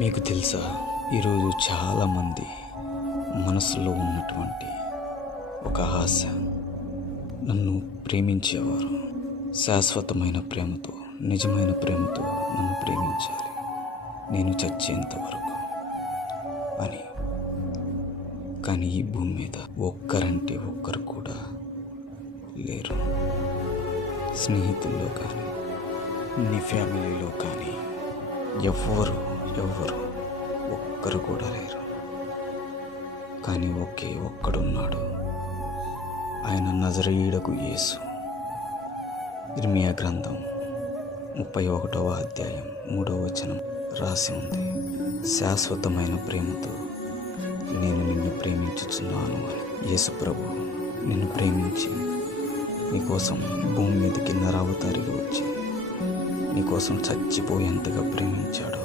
మీకు తెలుసా, ఈరోజు చాలామంది మనసులో ఉన్నటువంటి ఒక ఆశ, నన్ను ప్రేమించేవారు శాశ్వతమైన ప్రేమతో, నిజమైన ప్రేమతో నన్ను ప్రేమించాలి, నేను చచ్చేంత వరకు అని. కానీ ఈ భూమి మీద ఒక్కరంటే ఒక్కరు కూడా లేరు. స్నేహితుల్లో కానీ, నీ ఫ్యామిలీలో కానీ ఎవ్వరు ఒక్కరు కూడా లేరు. కానీ ఒకే ఒక్కడున్నాడు, ఆయన నజరీయుడకు యేసు. ఇర్మియా గ్రంథం 31వ అధ్యాయం 3వ వచనం రాసి ఉంది, శాశ్వతమైన ప్రేమతో నేను నిన్ను ప్రేమించుచున్నాను అని. యేసు ప్రభు నిన్ను ప్రేమించి నీకోసం భూమి మీదకి నరావతారిగా వచ్చి నీకోసం చచ్చిపోయేంతగా ప్రేమించాడు.